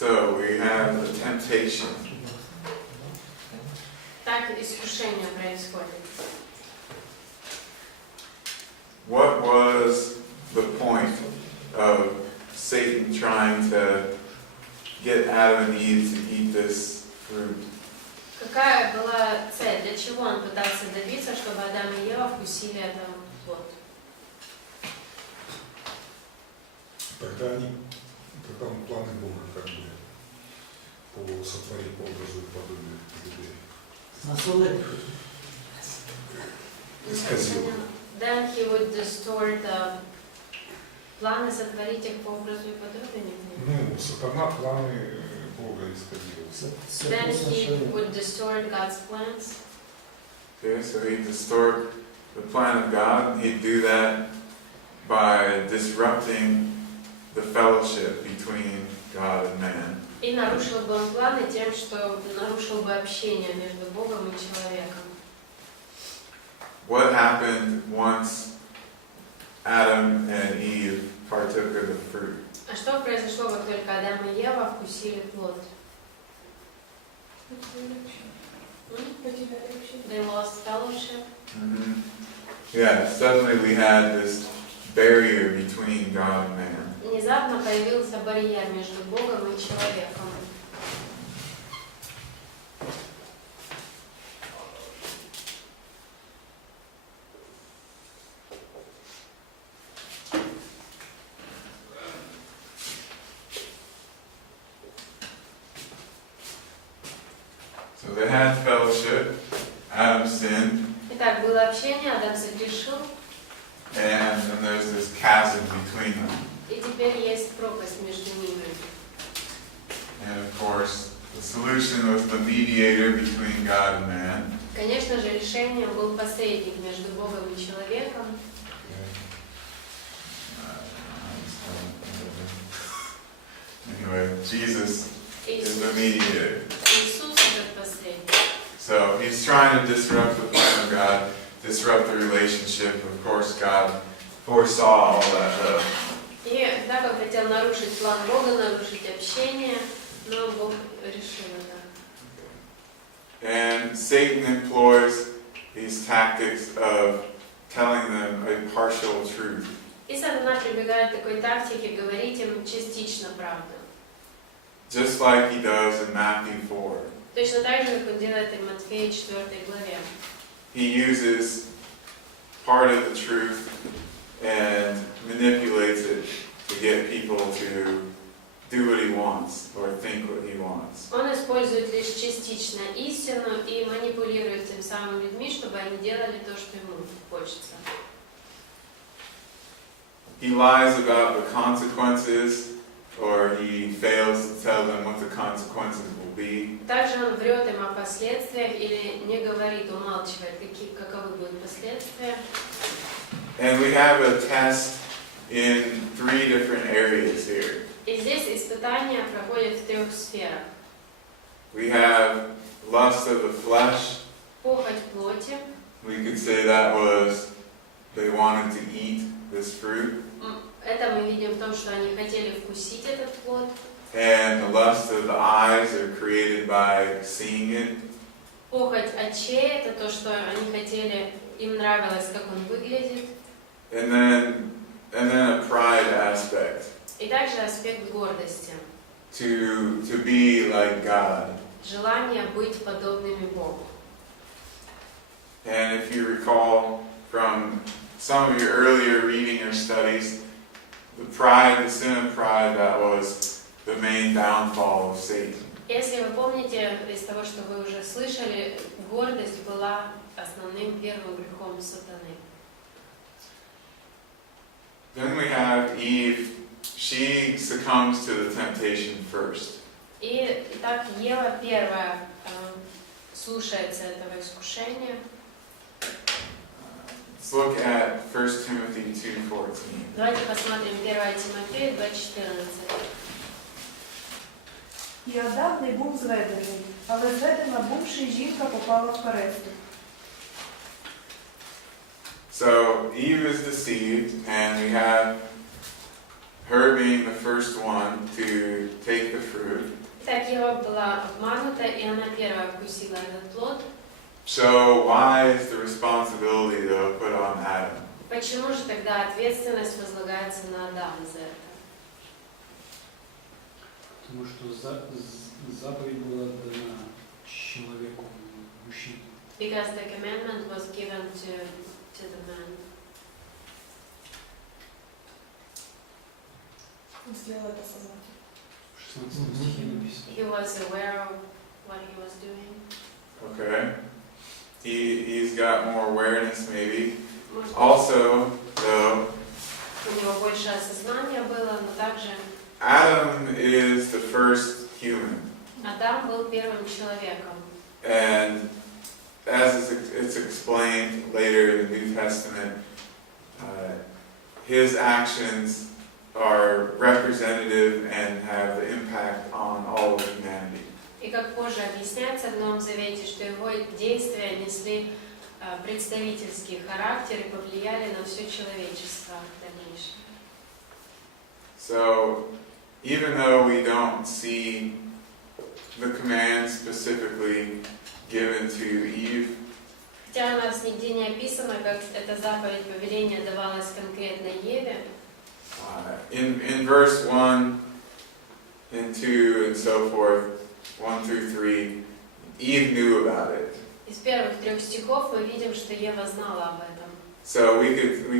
So we have the temptation. Так искушение происходит. What was the point of Satan trying to get Adam and Eve to eat this fruit? Какая была цель? Для чего он пытался добиться, чтобы Адам и Ева вкусили этот плод? Тогда он планы Бога как бы по сотворить по образу и подобию людей. Исказил. Then he would distort планы сотворить их по образу и подобию. Ну, сатана планы Бога исказил. Then he would distort God's plans. Okay, so he'd distort the plan of God. He'd do that by disrupting the fellowship between God and man. И нарушил бы он планы тем, что нарушил бы общение между Богом и человеком. What happened once Adam and Eve partook of the fruit? А что произошло, как только Адам и Ева вкусили плод? They lost fellowship. Mm-hmm. Yeah, suddenly we had this barrier between God and man. Внезапно появился барьер между Богом и человеком. So they had fellowship. Adam sinned. Итак, было общение, Адам согрешил. And then there's this chasm between them. И теперь есть пропасть между ними. And of course, the solution was the mediator between God and man. Конечно же, решением был посредник между Богом и человеком. Anyway, Jesus is Иисус. the mediator. Иисус этот посредник. So he's trying to disrupt the plan of God, disrupt the relationship. Of course, God foresaw all that. И так он хотел нарушить план Бога, нарушить общение, но Бог решил это. And Satan employs these tactics of telling them a partial truth. И сатана прибегает к такой тактике говорить им частично правду. Just like he does in Matthew 4. Точно так же, как он делает в Матфея 4 главе. He uses part of the truth and manipulates it to get people to do what he wants or think what he wants. Он использует лишь частично истину и манипулирует тем самым людьми, чтобы они делали то, что ему хочется. He lies about the consequences, or he fails to tell them what the consequences will be. Также он врет им о последствиях или не говорит, умалчивает, каковы будут последствия. And we have a test in 3 different areas here. И здесь испытания проходят в 3 сферах. We have lust of the flesh. Похоть плоти. We could say that was they wanted to eat this fruit. Это мы видим в том, что они хотели вкусить этот плод. And the lust of the eyes are created by seeing it. Похоть очей – это то, что они хотели, им нравилось, как он выглядит. And then a pride aspect. И также аспект гордости. To be like God. Желание быть подобными Богу. And if you recall from some of your earlier reading or studies, the sin of pride, that was the main downfall of Satan. Если вы помните из того, что вы уже слышали, гордость была основным первым грехом сатаны. Then we have Eve. She succumbs to the temptation first. И так Ева первая слушается этого искушения. Let's look at 1 Timothy 2:14. Давайте посмотрим 1 Тимофея 2:14. І Адам не був зведений, але зведена бувши, жінка попала в переступ. So Eve is deceived, and we have her being the first one to take the fruit. Так Ева была обманута, и она первая вкусила этот плод. So why is the responsibility though put on Adam? Почему же тогда ответственность возлагается на Адама за это? Потому что заповедь была дана человеку, мужчине. Because the commandment was given to the man. Он сделал это сознательно. В 16 стихе написано. He was aware of what he was doing. Okay. He's got more awareness maybe. Может быть, Also, though, у него больше осознания было, но также Adam is the first human. Адам был первым человеком. And as it's explained later in the New Testament, his actions are representative and have the impact on all of humanity. И как позже объясняется в Новом Завете, что его действия несли представительский характер и повлияли на все человечество в дальнейшем. So, even though we don't see the command specifically given to Eve, Хотя у нас нигде не описано, как эта заповедь повеления давалась конкретно Еве, in verse 1 and 2 and so forth, 1 through 3, Eve knew about it. из первых 3 стихов мы видим, что Ева знала об этом. So we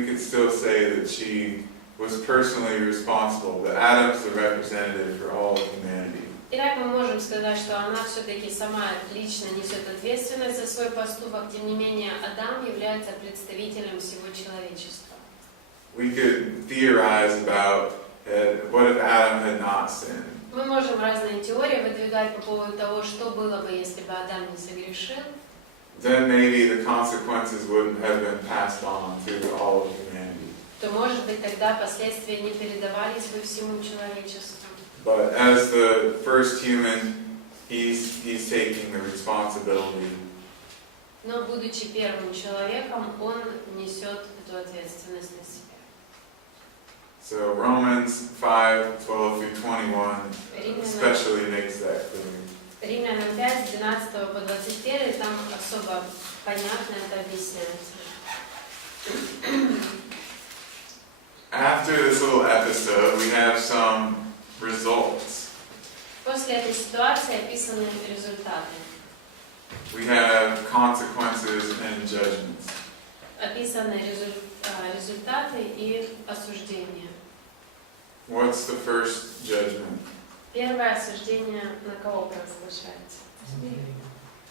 could still say that she was personally responsible, but Adam's the representative for all of humanity. Итак, мы можем сказать, что она все-таки сама лично несет ответственность за свой поступок, тем не менее Адам является представителем всего человечества. We could theorize about what if Adam had not sinned. Мы можем разные теории выдвигать по поводу того, что было бы, если бы Адам не согрешил. Then maybe the consequences wouldn't have been passed on to all of humanity. То, может быть, тогда последствия не передавались бы всему человечеству. But as the first human, he's taking the responsibility. Но, будучи первым человеком, он несет эту ответственность на себя. So Romans 5:12 through 21 especially makes that clear. Римлянам 5, с 12 по 21, там особо понятно это объясняется. After this little episode, we have some results. После этой ситуации описаны результаты. We have consequences and judgments. Описаны результаты и осуждения. What's the first judgment? Первое осуждение на кого провозглашается?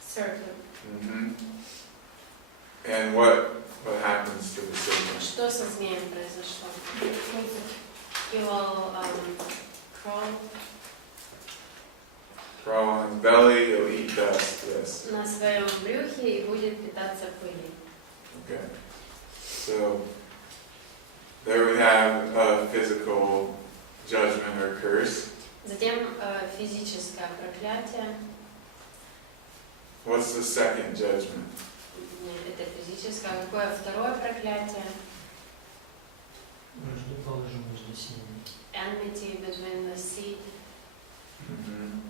Serpent. Mm-hmm. And what happens to the serpent? Что со змеем произошло? He will Crawl on his belly, he'll eat dust, yes. на своем брюхе и будет питаться пылью. Okay. So, there we have a physical judgment or curse. Затем физическое проклятие. What's the second judgment? Это физическое. Какое второе проклятие? Enmity between the seed. Mm-hmm.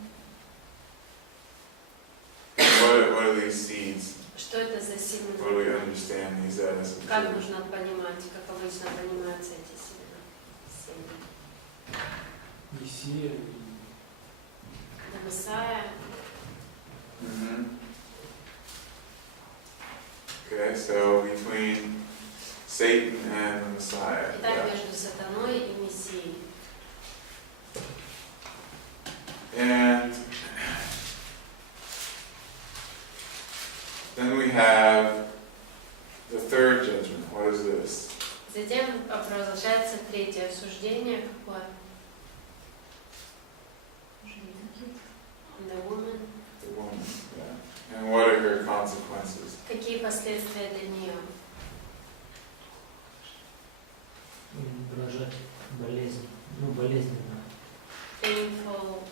What are these seeds? Что это за семена? What do we understand these as? Как нужно понимать, как обычно понимаются эти семена? Мессия. The Messiah. Mm-hmm. Okay, so between Satan and the Messiah. Итак, между сатаной и Мессией. And then we have the third judgment. What is this? Затем продолжается третье осуждение. Какое? The woman. The woman, yeah. And what are her consequences? Какие последствия для нее? Выражать болезнь. Болезненно. Painful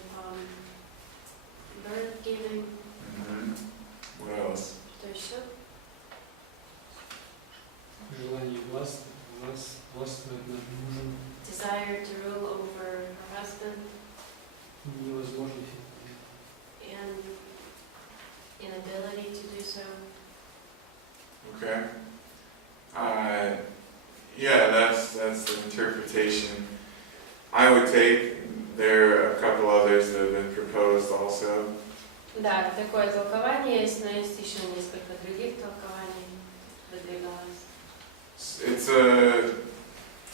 birth giving. Mm-hmm. What else? Что еще? Желание властвовать над мужем. Desire to rule husband невозможность. and inability to do so. Okay. Yeah, that's the interpretation I would take. There are a couple others that have been proposed also. Да, такое толкование есть, но есть еще несколько других толкований выдвигалось. It's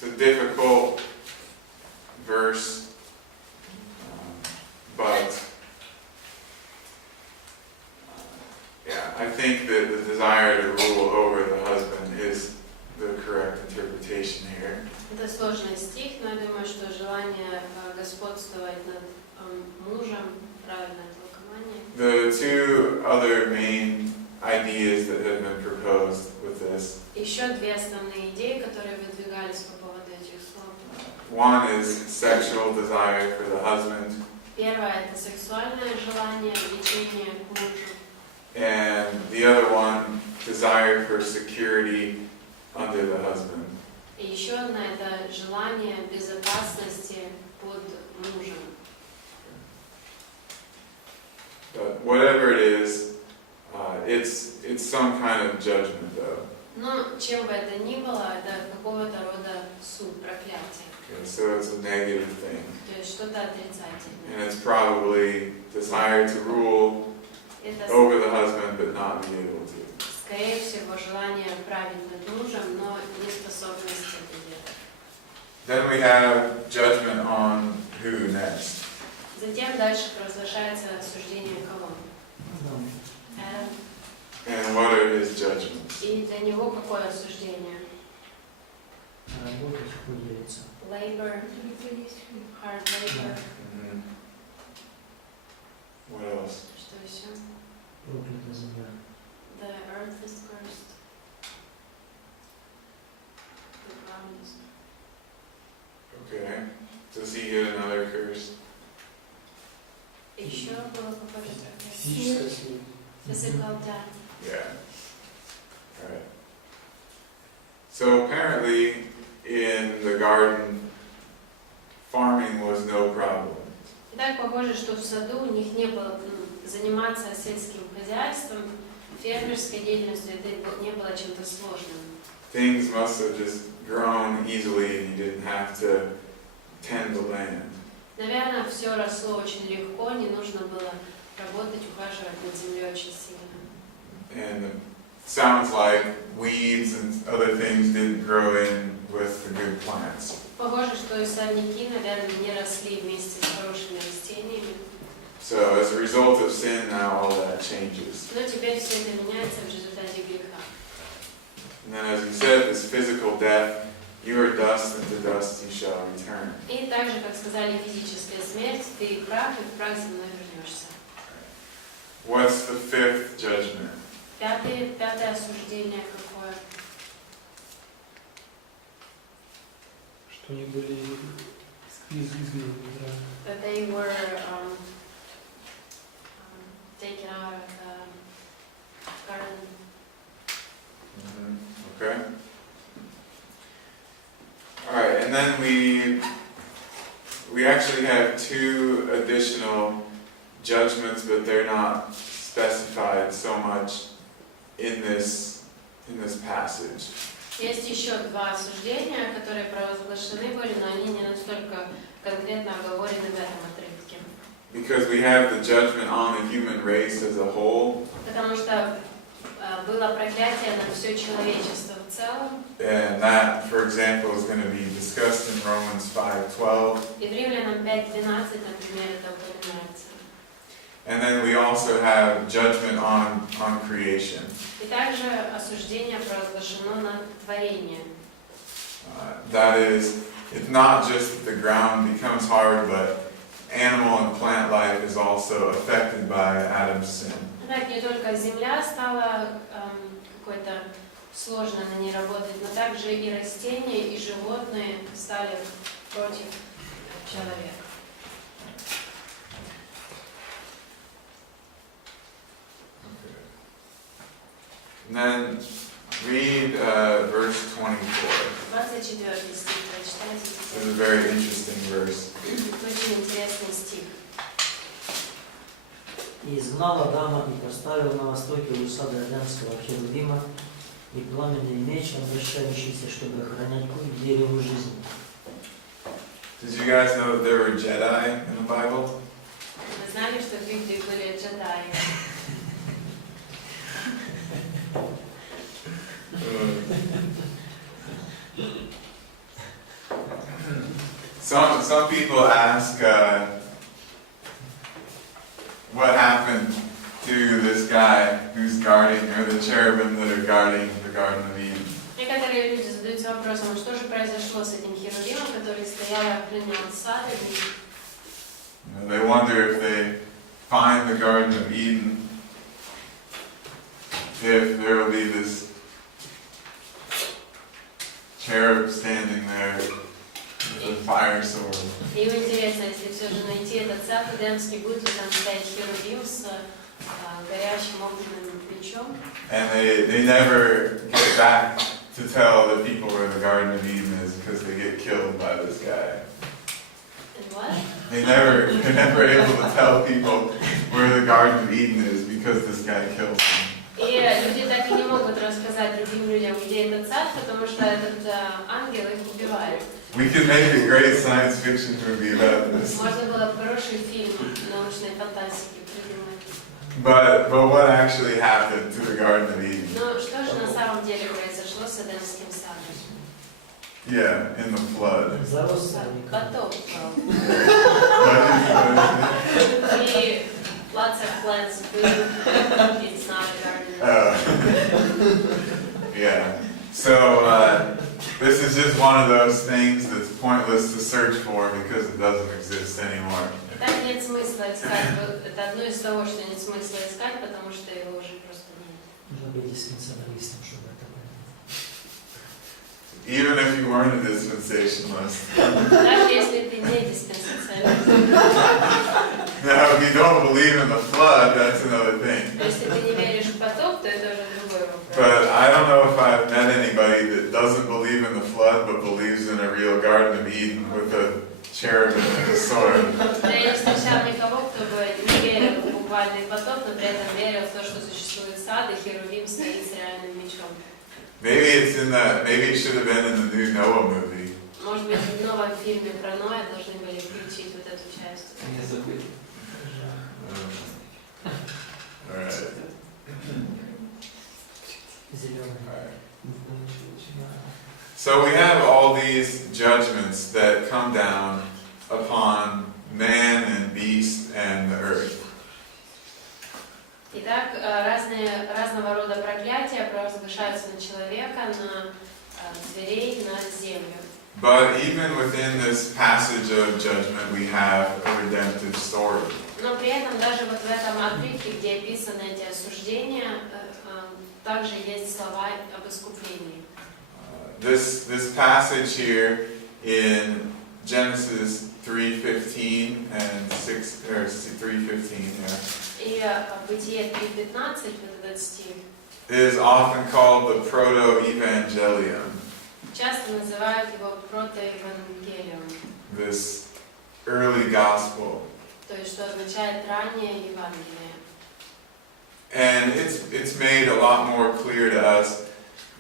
a difficult verse, but yeah, I think that the desire to rule over the husband is the correct interpretation here. Это сложный стих, но я думаю, что желание господствовать над мужем правильное толкование. The two other main ideas that have been proposed with this. Еще две основные идеи, которые выдвигались по поводу этих слов. One is sexual desire for the husband, Первое – это сексуальное желание, влечение к мужу. and the other one, desire for security under the husband. И еще одно – это желание безопасности под мужем. But whatever it is, it's some kind of judgment, though. Но чем бы это ни было, это какого-то рода суд, проклятие. Okay, so it's a negative thing, То есть что-то отрицательное. and it's probably desire to rule Это, over the husband, but not be able to. скорее всего, желание править над мужем, но неспособность это делать. Then we have judgment on who next. Затем дальше провозглашается осуждение кого? Адам. Адам. And what are his judgments? И для него какое осуждение? Работать худеется. Labor, hard labor. Mhm. What else? Что еще? Проклята земля. The earth is cursed. The ground is. Okay. Does he get another curse? Еще было какое-то Физическая смерть. physical death. Yeah. All right. So apparently, in the garden, farming was no problem. И так похоже, что в саду у них не было заниматься сельским хозяйством, фермерской деятельностью, это не было чем-то сложным. Things must have just grown easily, and you didn't have to tend the land. Наверное, все росло очень легко, не нужно было работать, ухаживать над землей очень сильно. And it sounds like weeds and other things didn't grow in with the good plants. Похоже, что и сорняки, наверное, не росли вместе с хорошими растениями. So as a result of sin, now all that changes. Но теперь все это меняется в результате греха. And then, as he said, this physical death, you are dust, and to dust you shall return. И так же, как сказали, физическая смерть, ты прах, и в прах земной вернешься. What's the fifth judgment? Пятое осуждение какое? Что они были изгнаны из рая. That they were taken out of the garden. Okay. All right, and then we actually have two additional judgments, but they're not specified so much in this passage. Есть еще два осуждения, которые провозглашены были, но они не настолько конкретно оговорены в этом отрывке. Because we have the judgment on the human race as a whole, Потому что было проклятие на все человечество в целом. and that, for example, is going to be discussed in Romans 5:12. И в Римлянам 5:12, например, это упоминается. And then we also have judgment on creation. И также осуждение провозглашено на творение. That is, it's not just that the ground becomes hard, but animal and plant life is also affected by Adam's sin. Так, не только земля стала какой-то сложно на ней работать, но также и растения, и животные стали против человека. And then read verse 24. 24 стих, прочитайте. a very interesting verse. Очень интересный стих. И изгнал Адама и поставил на востоке у сада Эдемского херувима и пламенный меч, обращающийся, чтобы охранять путь к дереву жизни. Did you guys know that there were Jedi in the Bible? Вы знали, что в Библии были джедаи? Some people ask what happened to this guy who's guarding, or the cherubim that are guarding the Garden of Eden. Некоторые люди задаются вопросом, а что же произошло с этим херувимом, который стоял и охранял сад? They wonder if they find the Garden of Eden, if there will be this cherub standing there with a fire sword. И им интересно, если все же найти этот сад Эдемский, будет ли там стоять херувим с горящим огненным мечом? And they never get back to tell the people where the Garden of Eden is because they get killed by this guy. And what? They're never able to tell people where the Garden of Eden is because this guy kills them. И люди так и не могут рассказать другим людям, где этот сад, потому что этот ангел их убивает. We could make a great science fiction movie about this. Можно было бы хороший фильм научной фантастики придумать. But what actually happened to the Garden of Eden? Но что же на самом деле произошло с Эдемским садом? Yeah, in the flood. Зарос садик. Потоп упал. But И lots of plants grew. It's not a garden. yeah. So this is just one of those things that's pointless to search for because it doesn't exist anymore. И так нет смысла искать. Это одно из того, что нет смысла искать, потому что его уже просто нет. Нужно быть диспенсионалистом, чтобы это было. Even if you weren't a dispensationalist. Даже если ты не диспенсационалист. Now, if you don't believe in the flood, that's another thing. Но если ты не веришь в потоп, то это уже другой вопрос. But I don't know if I've met anybody that doesn't believe in the flood but believes in a real Garden of Eden with a cherubim and a sword. Я не встречал никого, кто бы не верил в буквальный потоп, но при этом верил в то, что существует сад, и херувим стоит с реальным мечом. Maybe it should have been in the new Noah movie. Может быть, в новом фильме про Ноя должны были включить вот эту часть. Не забыли. All right. Зеленый. So we have all these judgments that come down upon man and beast and the earth. Итак, разного рода проклятия провозглашаются на человека, на зверей, на землю. But even within this passage of judgment, we have a redemptive story. Но при этом даже вот в этом отрывке, где описаны эти осуждения, также есть слова об искуплении. This passage here in Genesis 3:15 and 3:15, И Бытие 3:15, вот этот стих, is often called the proto-evangelium. часто называют его протоевангелием, This early gospel. то есть что означает раннее Евангелие. And it's made a lot more clear to us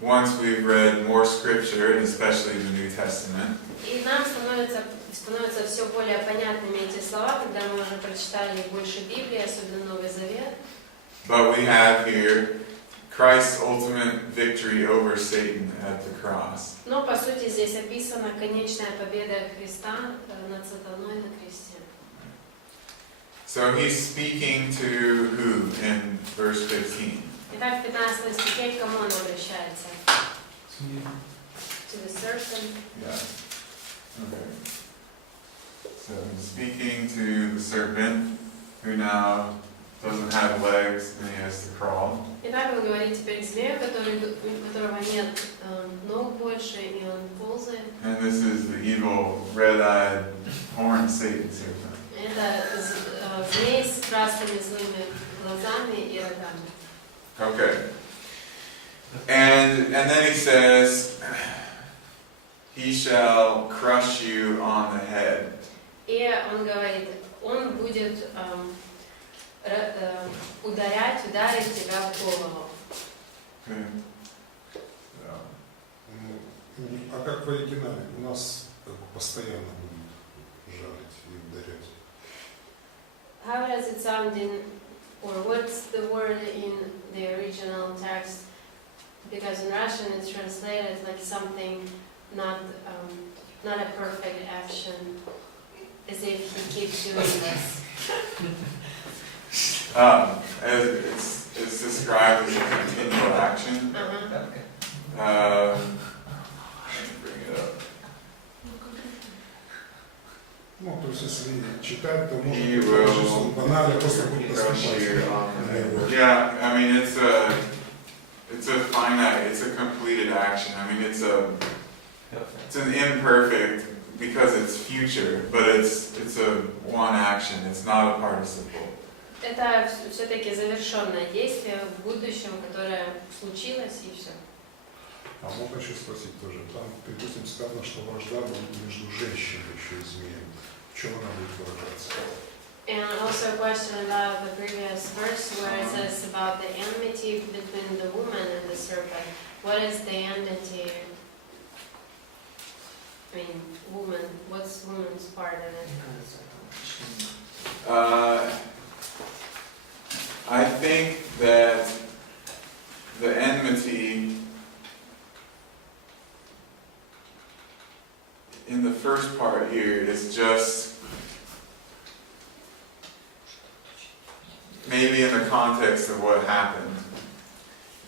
once we've read more scripture, and especially the New Testament. И нам становятся все более понятными эти слова, когда мы уже прочитали больше Библии, особенно Новый Завет. But we have here Christ's ultimate victory over Satan at the cross. Но по сути здесь описана конечная победа Христа над сатаной на кресте. So he's speaking to who in verse 15? Итак, в 15 стихе к кому он обращается? To the serpent. Yeah. Okay. So he's speaking to the serpent, who now doesn't have legs and he has to crawl. Итак, он говорит теперь к змею, у которого нет ног больше, и он ползает. And this is the evil, red-eyed, horned Satan serpent. Это змей с красными злыми глазами и рогами. Okay. And then he says, he shall crush you on the head. И он говорит, он будет ударить тебя в голову. Okay. Да. А как в оригинале? У нас как бы постоянно будут жарить и ударять. How does it sound in, or what's the word in the original text? Because in Russian it's translated like something not a perfect action, as if he keeps doing this. It's described as a continual action. Uh-huh. Let me bring it up. Ну, то есть, если читать, то He можно will банально просто будет crush поступать. you on the head. Yeah, I mean it's a finite, it's a completed action. I mean it's an imperfect because it's future, but it's a one action. It's not a participle. Это все-таки завершенное действие в будущем, которое случилось, и все. А можно еще спросить тоже, там, допустим, сказано, что вражда будет между женщиной еще и змеем. В чем она будет выражаться? And also a question about the previous verse where it says about the enmity between the woman and the serpent. What is the enmity? I mean, woman. What's woman's part in it? I think that the enmity in the first part here is just maybe in the context of what happened,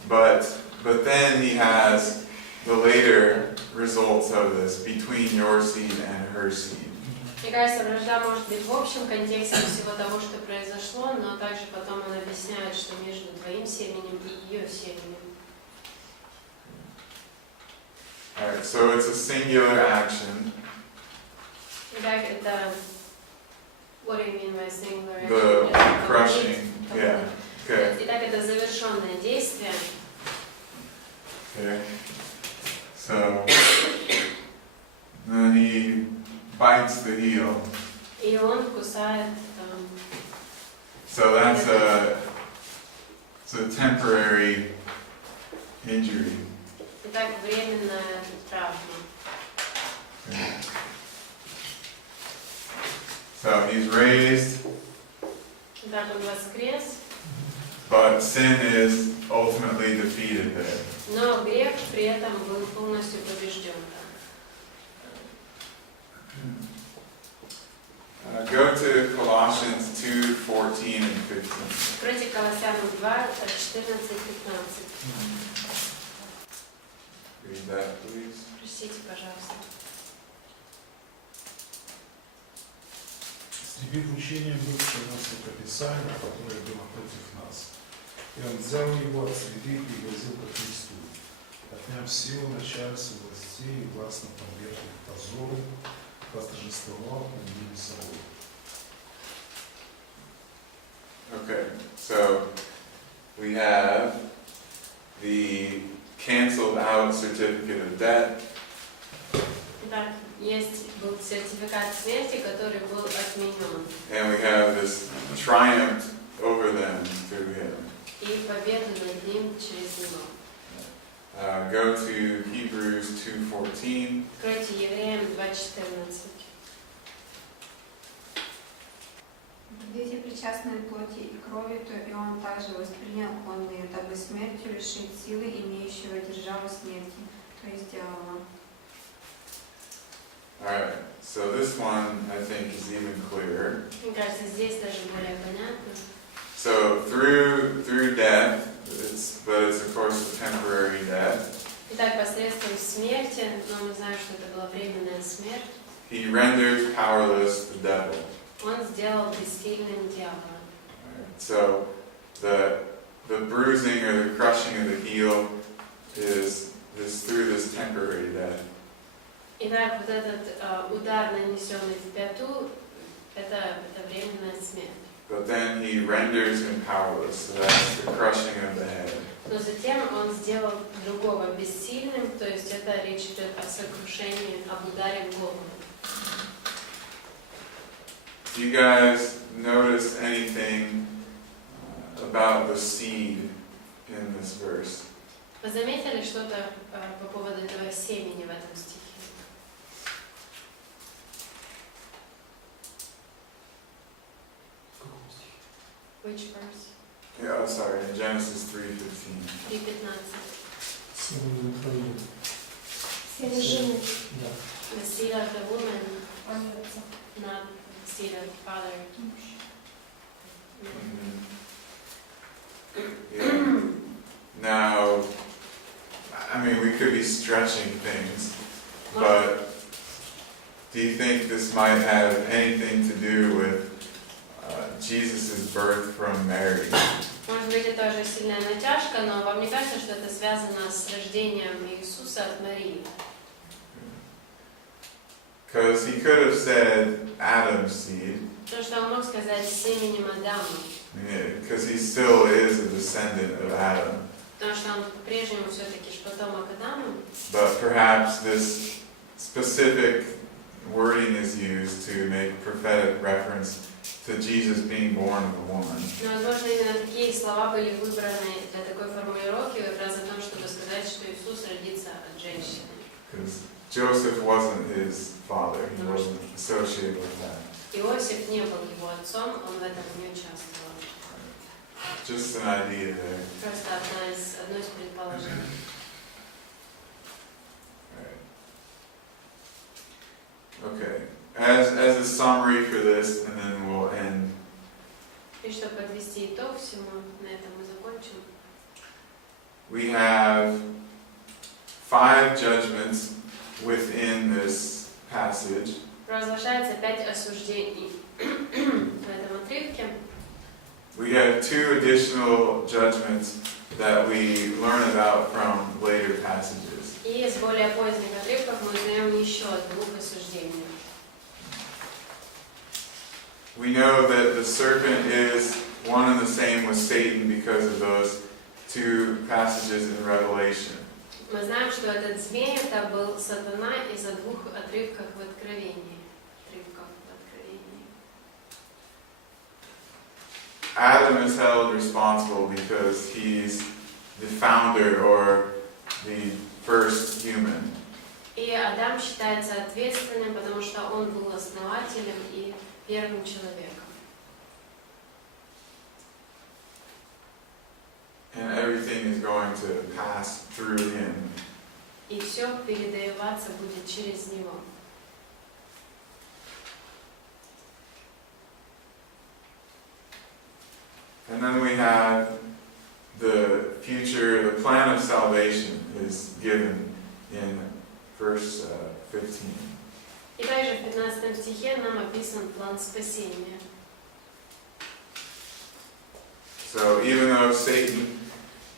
but then he has the later results of this between your seed and her seed. Мне кажется, вражда может быть в общем контексте всего того, что произошло, но также потом он объясняет, что между твоим семенем и ее семенем. Alright, so it's a singular action. Итак, это... What do you mean by singular action? The Это crushing, complete. yeah. Okay. Итак, это завершенное действие. Okay. So then he bites the heel. И он кусает... So that's it's a temporary injury. Итак, временная травма. Okay. So he's raised, Итак, он воскрес, but sin is ultimately defeated there. но грех при этом был полностью побежден. Go to Colossians 2:14 and 15. Откройте Колоссянам 2, 14-15. Read that, please. Прочтите, пожалуйста. Истребив учение бывшее у нас это Писание, которое было против нас. И он взял его от среды и возил ко Христу, отняв силу начальства властей и властно подверг их позору, восторжествовал над ними собой. Okay, so we have the canceled out certificate of debt. Итак, был сертификат смерти, который был отменен. And we have this triumph over them through him. И победу над ним через него. Go to Hebrews 2:14. Откройте Евреям 2:14. Будете причастны плоти и крови, то и он также воспринял онные, дабы смертью лишить силы имеющего державу смерти, то есть дьявола. Alright, so this one I think is even clearer. Мне кажется, здесь даже более понятно. So through death, but it's of course a temporary death. Итак, посредством смерти, но мы знаем, что это была временная смерть, He renders powerless the devil. он сделал бессильным дьявола. Alright, so the bruising or the crushing of the heel is through this temporary death. Итак, вот этот удар, нанесенный в пяту, это временная смерть. But then he renders him powerless, so that's the crushing of the head. Но затем он сделал другого бессильным, то есть это речь идет о сокрушении, об ударе в голову. Do you guys notice anything about the seed in this verse? Вы заметили что-то по поводу этого семени в этом стихе? В каком стихе? Which verse? Yeah, oh, sorry, in Genesis 3:15. 3:15. Семя вдохновения. Семя жены. Да. The seed of the woman, А не отца. not the seed of the father. Yeah. Now, I mean, we could be stretching things, but do you think this might have anything to do with Jesus' birth from Mary? Может быть, это уже сильная натяжка, но вам не кажется, что это связано с рождением Иисуса от Марии? Because he could have said Adam's seed, Потому что он мог сказать семенем Адама, because he still is a descendant of Adam. потому что он по-прежнему все-таки ж потомок Адама. But perhaps this specific wording is used to make prophetic reference to Jesus being born of a woman. Но, возможно, именно такие слова были выбраны для такой формулировки, как раз о том, чтобы сказать, что Иисус родится от женщины. Because Joseph wasn't his father, he wasn't associated with that. Иосиф не был его отцом, он в этом не участвовал. Just an idea there. Просто одно из предположений. Okay. As a summary for this, and then we'll end. И чтобы подвести итог всему, на этом мы закончим. We have 5 judgments within this passage. Провозглашается 5 осуждений в этом отрывке. We have 2 additional judgments that we learn about from later passages. И из более поздних отрывков мы узнаем еще о 2 осуждениях. We know that the serpent is one and the same with Satan because of those 2 passages in Revelation. Мы знаем, что этот змей это был сатана из-за 2 отрывков в Откровении. Adam is held responsible because he's the founder or the first human. И Адам считается ответственным, потому что он был основателем и первым человеком. And everything is going to pass through him. И все передаваться будет через него. And then we have the future, the plan of salvation is given in verse 15. И также в 15 стихе нам описан план спасения. So even though Satan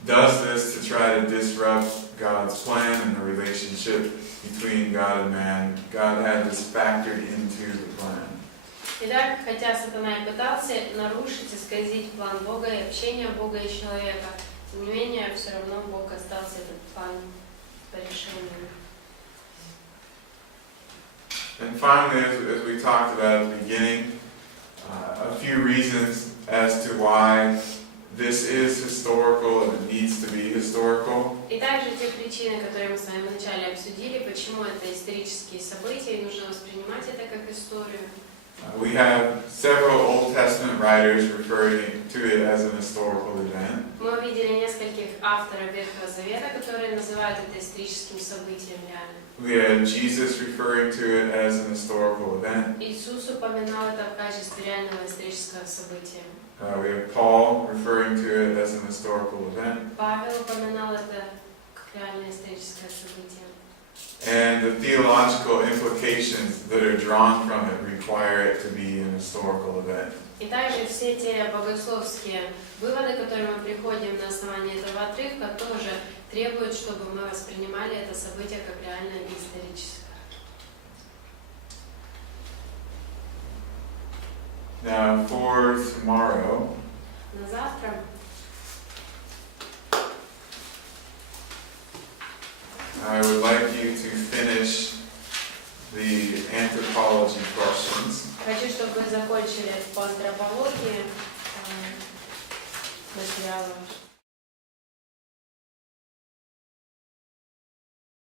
does this to try to disrupt God's plan and the relationship between God and man, God had this factored into the plan. Итак, хотя сатана и пытался нарушить, исказить план Бога и общение Бога и человека, тем не менее, все равно Бог остался этот план по решению. And finally, as we talked about at the beginning, a few reasons as to why this is historical and it needs to be historical. И также те причины, которые мы с вами вначале обсудили, почему это исторические события и нужно воспринимать это как историю. We have several Old Testament writers referring to it as an historical event. Мы увидели нескольких авторов Ветхого Завета, которые называют это историческим событием реально. We had Jesus referring to it as an historical event. Иисус упоминал это в качестве реального исторического события. We have Paul referring to it as an historical event. Павел упоминал это как реальное историческое событие. And the theological implications that are drawn from it require it to be an historical event. И также все те богословские выводы, к которым мы приходим на основании этого отрывка, тоже требуют, чтобы мы воспринимали это событие как реально историческое. Now, for tomorrow, На завтра I would like you to finish the anthropology questions. Хочу, чтобы вы закончили по антропологии материалы.